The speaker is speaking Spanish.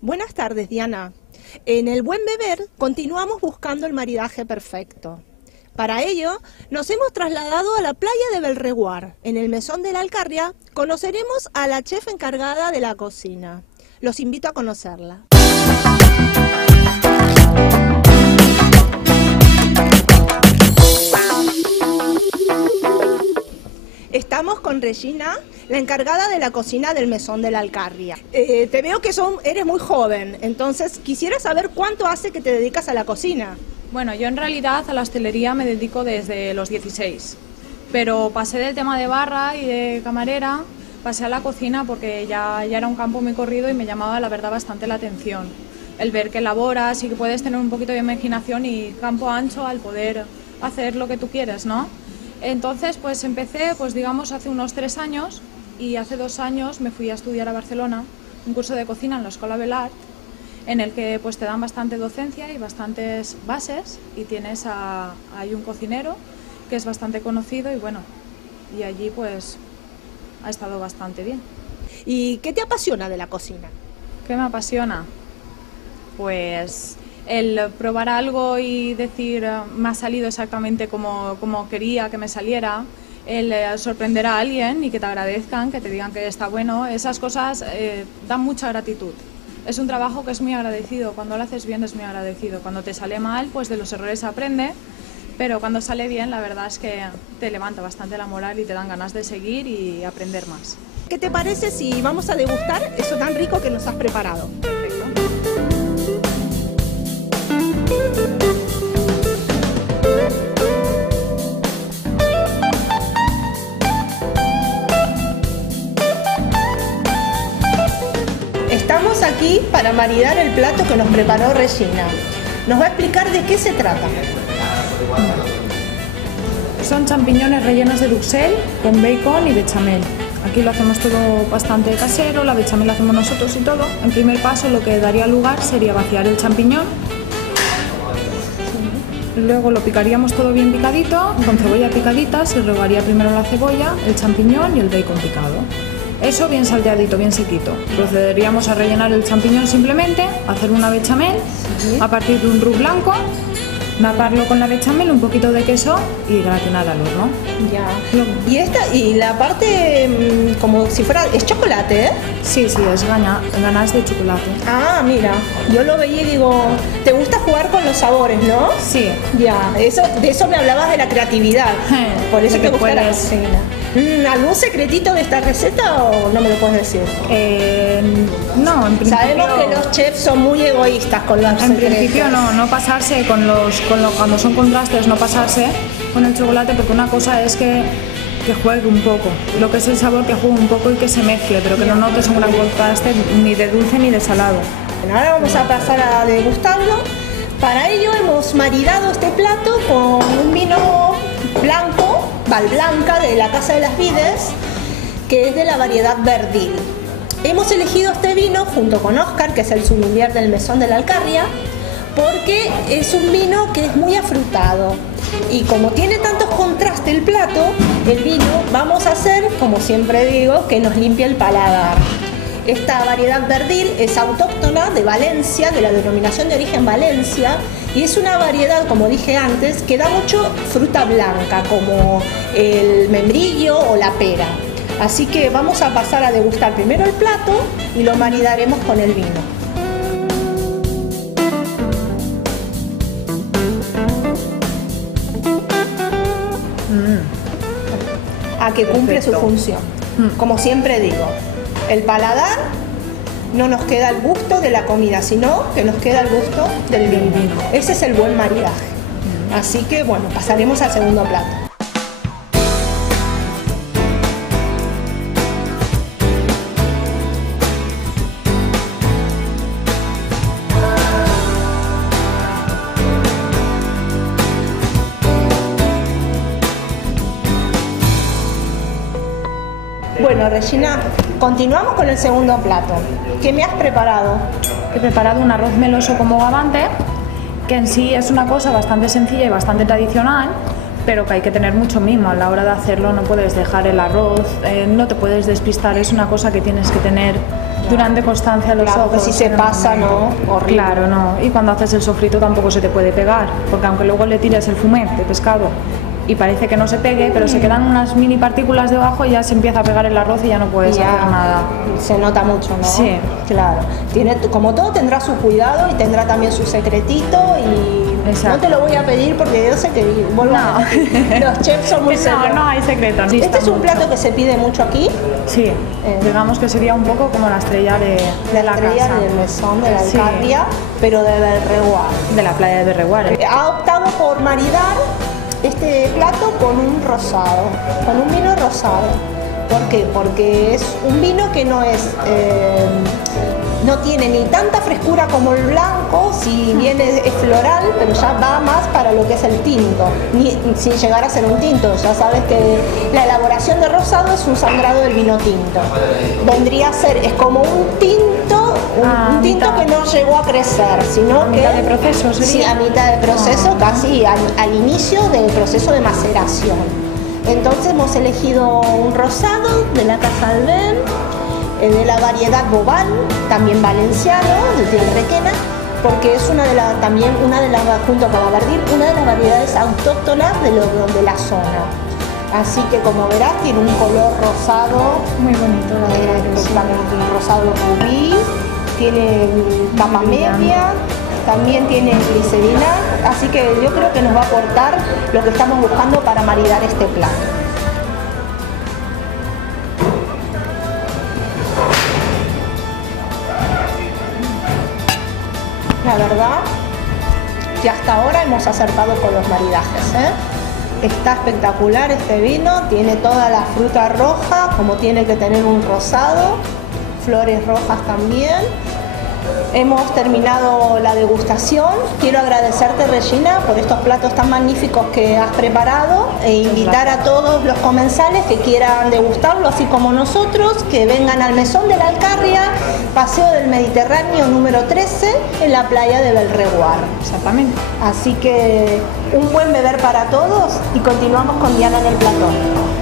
Buenas tardes, Diana. En el Buen Beber continuamos buscando el maridaje perfecto. Para ello, nos hemos trasladado a la playa de Belreguard. En el Mesón de la Alcarria conoceremos a la chef encargada de la cocina. Los invito a conocerla. Estamos con Regina, la encargada de la cocina del Mesón de la Alcarria. Te veo que eres muy joven, entonces quisiera saber cuánto hace que te dedicas a la cocina. Bueno, yo en realidad a la hostelería me dedico desde los 16, pero pasé del tema de barra y de camarera, pasé a la cocina porque ya era un campo muy corrido y me llamaba la verdad bastante la atención. El ver que elaboras y que puedes tener un poquito de imaginación y campo ancho al poder hacer lo que tú quieres, ¿no? Entonces, pues empecé, pues digamos, hace unos 3 años y hace 2 años me fui a estudiar a Barcelona un curso de cocina en la Escola Belart, en el que pues te dan bastante docencia y bastantes bases y hay un cocinero que es bastante conocido y bueno, y allí pues ha estado bastante bien. ¿Y qué te apasiona de la cocina? ¿Qué me apasiona? Pues el probar algo y decir me ha salido exactamente como quería que me saliera, el sorprender a alguien y que te agradezcan, que te digan que está bueno, esas cosas dan mucha gratitud. Es un trabajo que es muy agradecido, cuando lo haces bien es muy agradecido, cuando te sale mal pues de los errores se aprende, pero cuando sale bien la verdad es que te levanta bastante la moral y te dan ganas de seguir y aprender más. ¿Qué te parece si vamos a degustar eso tan rico que nos has preparado? Estamos aquí para maridar el plato que nos preparó Regina. Nos va a explicar de qué se trata. Son champiñones rellenos de duxelles con bacon y bechamel. Aquí lo hacemos todo bastante casero, la bechamel la hacemos nosotros y todo. En primer paso lo que daría lugar sería vaciar el champiñón. Luego lo picaríamos todo bien picadito, con cebolla picadita, se rehogaría primero la cebolla, el champiñón y el bacon picado. Eso bien salteadito, bien sequito. Procederíamos a rellenar el champiñón simplemente, hacer una bechamel a partir de un roux blanco, naparlo con la bechamel, un poquito de queso y gratinar al horno. Ya. Y la parte como si fuera, es chocolate, ¿eh? Sí, es ganache de chocolate. Ah, mira, yo lo veía y digo, ¿te gusta jugar con los sabores, no? Sí. Ya, de eso me hablabas de la creatividad. Por eso te gusta la cocina. ¿Algún secretito de esta receta o no me lo puedes decir? No, en principio... Sabemos que los chefs son muy egoístas con los secretos. En principio no pasarse cuando son contrastes, no pasarse con el chocolate, porque una cosa es que juegue un poco, lo que es el sabor que juegue un poco y que se mezcle, pero que no notes un gran contraste ni de dulce ni de salado. Bueno, ahora vamos a pasar a degustarlo. Para ello hemos maridado este plato con un vino blanco, Valblanca, de la Casa de las Vides, que es de la variedad Verdil. Hemos elegido este vino junto con Óscar, que es el sommelier del Mesón de la Alcarria, porque es un vino que es muy afrutado y como tiene tantos contrastes el plato, el vino vamos a hacer, como siempre digo, que nos limpie el paladar. Esta variedad Verdil es autóctona de Valencia, de la denominación de origen Valencia, y es una variedad, como dije antes, que da mucho fruta blanca, como el membrillo o la pera. Así que vamos a pasar a degustar primero el plato y lo maridaremos con el vino. A que cumple su función. Como siempre digo, el paladar no nos queda el gusto de la comida, sino que nos queda el gusto del vino. Ese es el buen maridaje. Así que bueno, pasaremos al segundo plato. Bueno, Regina, continuamos con el segundo plato. ¿Qué me has preparado? He preparado un arroz meloso con bogavante, que en sí es una cosa bastante sencilla y bastante tradicional, pero que hay que tener mucho mimo a la hora de hacerlo. No puedes dejar el arroz, no te puedes despistar, es una cosa que tienes que tener durante constancia los Claro, ojos. que si se pasa, ¿no? Horrible. Claro, no. Y cuando haces el sofrito tampoco se te puede pegar, porque aunque luego le tires el fumet de pescado y parece que no se pegue, pero se quedan unas mini partículas debajo y ya se empieza a pegar el arroz y ya no puedes Ya hacer nada. se nota mucho, ¿no? Sí. Claro. Tiene, como todo, tendrá su cuidado y tendrá también su secretito y Exacto. no te lo voy a pedir porque yo sé que vuelvo a repetir, los chefs son muy serios. No hay secreto. Sí, Este está es un mucho. plato que se pide mucho aquí. Sí, digamos que sería un poco como la estrella de la estrella casa. del mesón de la Sí. Alcarria, pero de Berreguar. De la playa de Berreguar. Ha optado por maridar este plato con un rosado, con un vino rosado. ¿Por qué? Porque es un vino que no tiene ni tanta frescura como el blanco, si bien es floral, pero ya va más para lo que es el tinto, sin llegar a ser un tinto. Ya sabes que la elaboración de rosado es un sangrado del vino tinto. Vendría a ser, es como un tinto, un tinto mitad. que no llegó a crecer, sino A que mitad de proceso sería. Sí, a mitad de proceso, casi al inicio del proceso de maceración. Entonces hemos elegido un rosado de la Casa Albén, de la variedad Bobal, también valenciano, de Requena, porque es junto con la Verdir, una de las variedades autóctonas de la zona. Así que como verás tiene un color rosado, Muy bonito, la verdad que sí. un rosado rubí, tiene capa media, también tiene glicerina, así que yo creo que nos va a aportar lo que estamos buscando para maridar este plato. La verdad que hasta ahora hemos acertado con los maridajes, ¿eh? Está espectacular este vino, tiene toda la fruta roja, como tiene que tener un rosado, flores rojas también. Hemos terminado la degustación. Quiero agradecerte, Regina, por estos platos tan magníficos que has preparado e invitar a todos los comensales que quieran degustarlo, así como nosotros, que vengan al Mesón de la Alcarria, Paseo del Mediterráneo número 13, en la playa de Berreguar. Exactamente. Así que un buen beber para todos y continuamos con Diana en el platón.